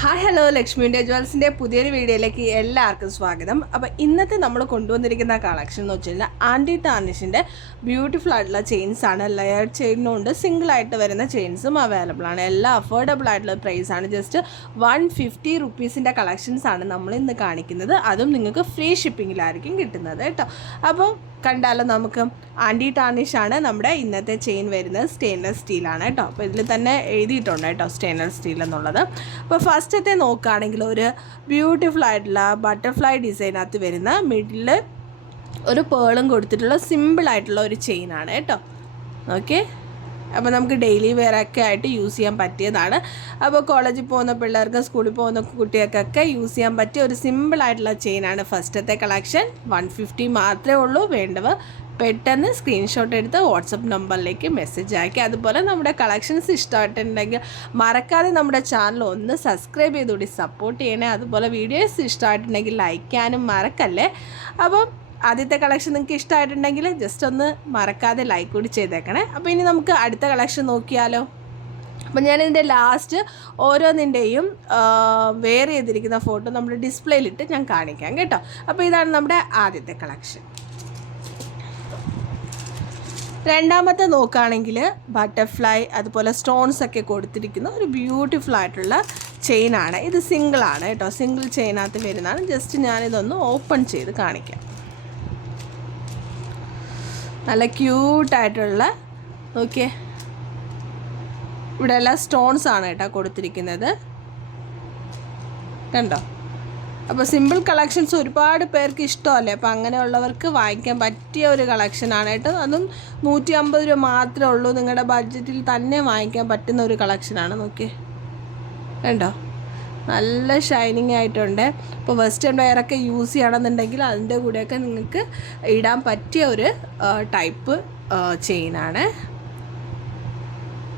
Hi hello Lakshmi India ജ്വൽസിൻ്റെ പുതിയൊരു വീഡിയോയിലേക്ക് എല്ലാവർക്കും സ്വാഗതം. അപ്പോൾ ഇന്നത്തെ നമ്മൾ കൊണ്ടുവന്നിരിക്കുന്ന കളക്ഷൻ എന്ന് വെച്ച് കഴിഞ്ഞാൽ ആൻറ്റി ടാർണിഷിൻ്റെ ബ്യൂട്ടിഫുൾ ആയിട്ടുള്ള ചെയിൻസ് ആണ്. ലെയർഡ് ചെയിനുണ്ട്, സിംഗിളായിട്ട് വരുന്ന ചെയിൻസും അവൈലബിൾ ആണ്. എല്ലാം അഫോർഡബിൾ ആയിട്ടുള്ള പ്രൈസാണ്. ജസ്റ്റ് 150 റുപ്പീസിൻ്റെ കളക്ഷൻസ് ആണ് നമ്മൾ ഇന്ന് കാണിക്കുന്നത്. അതും നിങ്ങൾക്ക് ഫ്രീ ഷിപ്പിങ്ങിലായിരിക്കും കിട്ടുന്നത് കേട്ടോ. അപ്പോൾ കണ്ടാലും നമുക്ക് ആൻറ്റി ടാർണിഷാണ് നമ്മുടെ ഇന്നത്തെ ചെയിൻ വരുന്നത്. സ്റ്റെയിൻലെസ് സ്റ്റീലാണ് കേട്ടോ. അപ്പോൾ ഇതിൽ തന്നെ എഴുതിയിട്ടുണ്ട് കേട്ടോ സ്റ്റെയിൻലെസ് സ്റ്റീൽ എന്നുള്ളത്. അപ്പോൾ ഫസ്റ്റത്തെ നോക്കുകയാണെങ്കിൽ ഒരു ബ്യൂട്ടിഫുൾ ആയിട്ടുള്ള ബട്ടർഫ്ലൈ ഡിസൈനകത്ത് വരുന്ന മിഡിൽ ഒരു പേളും കൊടുത്തിട്ടുള്ള സിമ്പിളായിട്ടുള്ള ഒരു ചെയിനാണ് കേട്ടോ. ഓക്കെ, അപ്പോൾ നമുക്ക് ഡെയിലി വെയറൊക്കെ ആയിട്ട് യൂസ് ചെയ്യാൻ പറ്റിയതാണ്. അപ്പോൾ കോളേജിൽ പോകുന്ന പിള്ളേർക്ക്, സ്കൂളിൽ പോകുന്ന കുട്ടികൾക്കൊക്കെ യൂസ് ചെയ്യാൻ പറ്റിയ ഒരു സിമ്പിളായിട്ടുള്ള ചെയിനാണ് ഫസ്റ്റത്തെ കളക്ഷൻ. 150 മാത്രമേ ഉള്ളൂ. വേണ്ടവർ പെട്ടെന്ന് സ്ക്രീൻഷോട്ട് എടുത്ത് വാട്സപ്പ് നമ്പറിലേക്ക് മെസ്സേജ് അയക്കുക. അതുപോലെ നമ്മുടെ കളക്ഷൻസ് ഇഷ്ടമായിട്ടുണ്ടെങ്കിൽ മറക്കാതെ നമ്മുടെ ചാനൽ ഒന്ന് സബ്സ്ക്രൈബ് ചെയ്തുകൂടി സപ്പോർട്ട് ചെയ്യണേ. അതുപോലെ വീഡിയോസ് ഇഷ്ടമായിട്ടുണ്ടെങ്കിൽ ലൈക്ക് ചെയ്യാനും മറക്കല്ലേ. അപ്പം ആദ്യത്തെ കളക്ഷൻ നിങ്ങൾക്ക് ഇഷ്ടമായിട്ടുണ്ടെങ്കിൽ ജസ്റ്റ് ഒന്ന് മറക്കാതെ ലൈക്ക് കൂടി ചെയ്തേക്കണേ. അപ്പോൾ ഇനി നമുക്ക് അടുത്ത കളക്ഷൻ നോക്കിയാലോ. അപ്പോൾ ഞാനിതിൻ്റെ ലാസ്റ്റ് ഓരോന്നിൻ്റെയും വെയർ ചെയ്തിരിക്കുന്ന ഫോട്ടോ നമ്മുടെ ഡിസ്പ്ലേയിലിട്ട് ഞാൻ കാണിക്കാം കേട്ടോ. അപ്പോൾ ഇതാണ് നമ്മുടെ ആദ്യത്തെ കളക്ഷൻ. രണ്ടാമത്തെ നോക്കുകയാണെങ്കിൽ ബട്ടർഫ്ലൈ അതുപോലെ സ്റ്റോൺസ് ഒക്കെ കൊടുത്തിരിക്കുന്ന ഒരു ബ്യൂട്ടിഫുൾ ആയിട്ടുള്ള ചെയിനാണ്. ഇത് സിംഗിളാണ് കേട്ടോ, സിംഗിൾ ചെയിനകത്ത് വരുന്നതാണ്. ജസ്റ്റ് ഞാനിതൊന്ന് ഓപ്പൺ ചെയ്ത് കാണിക്കാം. നല്ല ക്യൂട്ടായിട്ടുള്ള, നോക്കിയേ, ഇവിടെ എല്ലാം സ്റ്റോൺസ് ആണ് കേട്ടോ കൊടുത്തിരിക്കുന്നത്, കണ്ടോ. അപ്പോൾ സിമ്പിൾ കളക്ഷൻസ് ഒരുപാട് പേർക്ക് ഇഷ്ടമല്ലേ. അപ്പോൾ അങ്ങനെയുള്ളവർക്ക് വാങ്ങിക്കാൻ പറ്റിയ ഒരു കളക്ഷനാണ് കേട്ടോ. അതും 150 രൂപ മാത്രമേ ഉള്ളൂ. നിങ്ങളുടെ ബഡ്ജറ്റിൽ തന്നെ വാങ്ങിക്കാൻ പറ്റുന്ന ഒരു കളക്ഷനാണ്. നോക്കിയേ, കണ്ടോ, നല്ല ഷൈനിങ് ആയിട്ടുണ്ട്. ഇപ്പോൾ വെസ്റ്റേൺ വെയറൊക്കെ യൂസ് ചെയ്യണമെന്നുണ്ടെങ്കിൽ അതിൻ്റെ കൂടെയൊക്കെ നിങ്ങൾക്ക് ഇടാൻ പറ്റിയ ഒരു ടൈപ്പ് ചെയിനാണ്.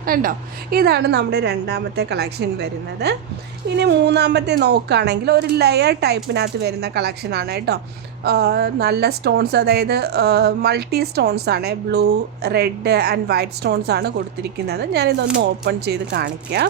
കണ്ടോ, ഇതാണ് നമ്മുടെ രണ്ടാമത്തെ കളക്ഷൻ വരുന്നത്. ഇനി മൂന്നാമത്തെ നോക്കുകയാണെങ്കിൽ ഒരു ലെയർ ടൈപ്പിനകത്ത് വരുന്ന കളക്ഷനാണ് കേട്ടോ. നല്ല സ്റ്റോൺസ്, അതായത് മൾട്ടി സ്റ്റോൺസ് ആണ്. Blue, red and white stones ആണ് കൊടുത്തിരിക്കുന്നത്. ഞാനിതൊന്ന് ഓപ്പൺ ചെയ്ത് കാണിക്കാം.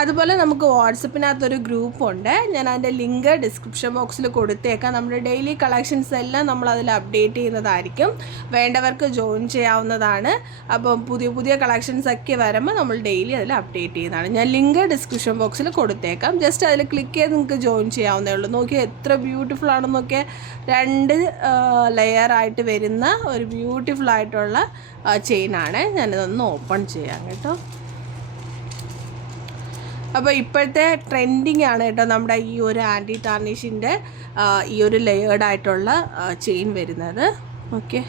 അതുപോലെ നമുക്ക് വാട്സപ്പിനകത്തൊരു ഗ്രൂപ്പുണ്ട്. ഞാൻ അതിൻ്റെ ലിങ്ക് ഡിസ്ക്രിപ്ഷൻ ബോക്സിൽ കൊടുത്തേക്കാം. നമ്മുടെ ഡെയിലി കളക്ഷൻസ് എല്ലാം നമ്മൾ അതിൽ അപ്ഡേറ്റ് ചെയ്യുന്നതായിരിക്കും. വേണ്ടവർക്ക് ജോയിൻ ചെയ്യാവുന്നതാണ്. അപ്പം പുതിയ പുതിയ കളക്ഷൻസ് ഒക്കെ വരുമ്പോൾ നമ്മൾ ഡെയിലി അതിൽ അപ്ഡേറ്റ് ചെയ്യുന്നതാണ്. ഞാൻ ലിങ്ക് ഡിസ്ക്രിപ്ഷൻ ബോക്സിൽ കൊടുത്തേക്കാം. ജസ്റ്റ് അതിൽ ക്ലിക്ക് ചെയ്ത് നിങ്ങൾക്ക് ജോയിൻ ചെയ്യാവുന്നേ ഉള്ളൂ. നോക്കിയാൽ എത്ര ബ്യൂട്ടിഫുൾ ആണെന്ന് നോക്കിയാൽ. 2 ലെയറായിട്ട് വരുന്ന ഒരു ബ്യൂട്ടിഫുൾ ആയിട്ടുള്ള ചെയിനാണ്. ഞാനിതൊന്ന് ഓപ്പൺ ചെയ്യാം കേട്ടോ. അപ്പോൾ ഇപ്പോഴത്തെ ട്രെൻഡിങ് ആണ് കേട്ടോ നമ്മുടെ ഈ ഒരു ആൻറ്റി ടാർണിഷിൻ്റെ ഈ ഒരു ലെയേർഡ് ആയിട്ടുള്ള ചെയിൻ വരുന്നത്. ഓക്കെ,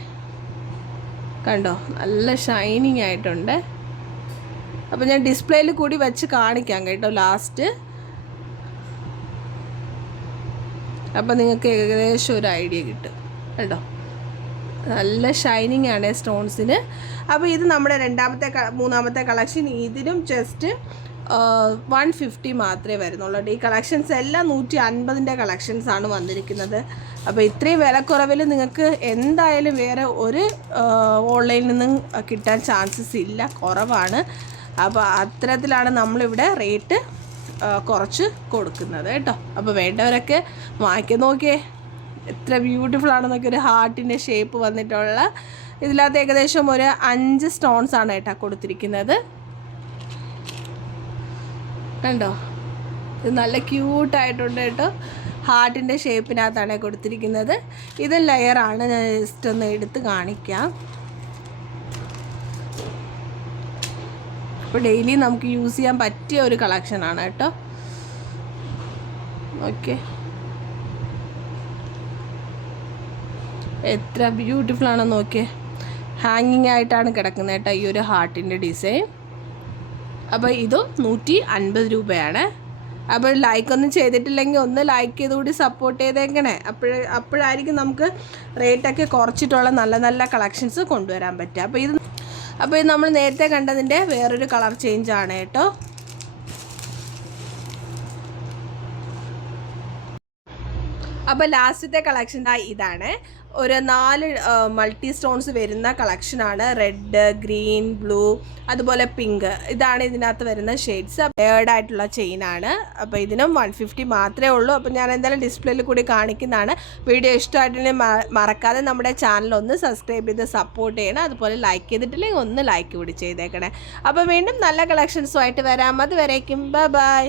കണ്ടോ, നല്ല ഷൈനിങ് ആയിട്ടുണ്ട്. അപ്പോൾ ഞാൻ ഡിസ്പ്ലേയിൽ കൂടി വെച്ച് കാണിക്കാം കേട്ടോ ലാസ്റ്റ്. അപ്പോൾ നിങ്ങൾക്ക് ഏകദേശം ഒരു ഐഡിയ കിട്ടും കേട്ടോ. നല്ല ഷൈനിങ് ആണ് സ്റ്റോൺസിന്. അപ്പോൾ ഇത് നമ്മുടെ മൂന്നാമത്തെ കളക്ഷൻ. ഇതിനും ജസ്റ്റ് 150 മാത്രമേ വരുന്നുള്ളൂ. ഈ കളക്ഷൻസ് എല്ലാം 150ൻ്റെ കളക്ഷൻസാണ് വന്നിരിക്കുന്നത്. അപ്പോൾ ഇത്രയും വിലക്കുറവിൽ നിങ്ങൾക്ക് എന്തായാലും വേറെ ഒരു ഓൺലൈനിൽ നിന്നും കിട്ടാൻ ചാൻസസ് ഇല്ല, കുറവാണ്. അപ്പോൾ അത്തരത്തിലാണ് നമ്മളിവിടെ റേറ്റ് കുറച്ച് കൊടുക്കുന്നത് കേട്ടോ. അപ്പോൾ വേണ്ടവരൊക്കെ വാങ്ങിക്കാൻ നോക്കിയേ, എത്ര ബ്യൂട്ടിഫുൾ ആണെന്നൊക്കെ. ഒരു ഹാർട്ടിൻ്റെ ഷേപ്പ് വന്നിട്ടുള്ള ഇതിനകത്ത് ഏകദേശം ഒരു 5 സ്റ്റോൺസ് ആണ് കേട്ടോ കൊടുത്തിരിക്കുന്നത്. കണ്ടോ, ഇത് നല്ല ക്യൂട്ടായിട്ടുണ്ട് കേട്ടോ. ഹാർട്ടിൻ്റെ ഷേപ്പിനകത്താണ് കൊടുത്തിരിക്കുന്നത്. ഇത് ലെയറാണ്. ഞാൻ ജസ്റ്റ് ഒന്ന് എടുത്ത് കാണിക്കാം. അപ്പോൾ ഡെയിലി നമുക്ക് യൂസ് ചെയ്യാൻ പറ്റിയ ഒരു കളക്ഷനാണ് കേട്ടോ. ഓക്കെ, എത്ര ബ്യൂട്ടിഫുൾ ആണെന്ന് നോക്കിയേ. ഹാങ്ങിങ് ആയിട്ടാണ് കിടക്കുന്നത് കേട്ടോ ഈ ഒരു ഹാർട്ടിൻ്റെ ഡിസൈൻ. അപ്പോൾ ഇതും 150 രൂപയാണ്. അപ്പോൾ ലൈക്കൊന്നും ചെയ്തിട്ടില്ലെങ്കിൽ ഒന്ന് ലൈക്ക് ചെയ്തുകൂടി സപ്പോർട്ട് ചെയ്തേക്കണേ. അപ്പോഴായിരിക്കും നമുക്ക് റേറ്റൊക്കെ കുറച്ചിട്ടുള്ള നല്ല നല്ല കളക്ഷൻസ് കൊണ്ടുവരാൻ പറ്റുക. അപ്പോൾ ഇത് നമ്മൾ നേരത്തെ കണ്ടതിൻ്റെ വേറൊരു കളർ ചേഞ്ചാണ് കേട്ടോ. അപ്പോൾ ലാസ്റ്റത്തെ കളക്ഷൻ ഇതാണ്. ഒരു 4 മൾട്ടി സ്റ്റോൺസ് വരുന്ന കളക്ഷനാണ്. റെഡ്, ഗ്രീൻ, ബ്ലൂ, അതുപോലെ പിങ്ക്. ഇതാണ് ഇതിനകത്ത് വരുന്ന ഷെയ്ഡ്സ്. ആയിട്ടുള്ള ചെയിനാണ്. അപ്പോൾ ഇതിനും 150 മാത്രമേ ഉള്ളൂ. അപ്പോൾ ഞാൻ എന്തായാലും ഡിസ്പ്ലേയിൽ കൂടി കാണിക്കുന്നതാണ്. വീഡിയോ ഇഷ്ടമായിട്ടുണ്ടെങ്കിൽ മറക്കാതെ നമ്മുടെ ചാനൽ ഒന്ന് സബ്സ്ക്രൈബ് ചെയ്ത് സപ്പോർട്ട് ചെയ്യണം. അതുപോലെ ലൈക്ക് ചെയ്തിട്ടില്ലെങ്കിൽ ഒന്ന് ലൈക്ക് കൂടി ചെയ്തേക്കണേ. അപ്പോൾ വീണ്ടും നല്ല കളക്ഷൻസുമായിട്ട് വരാം. അതുവരേക്കും ബൈ.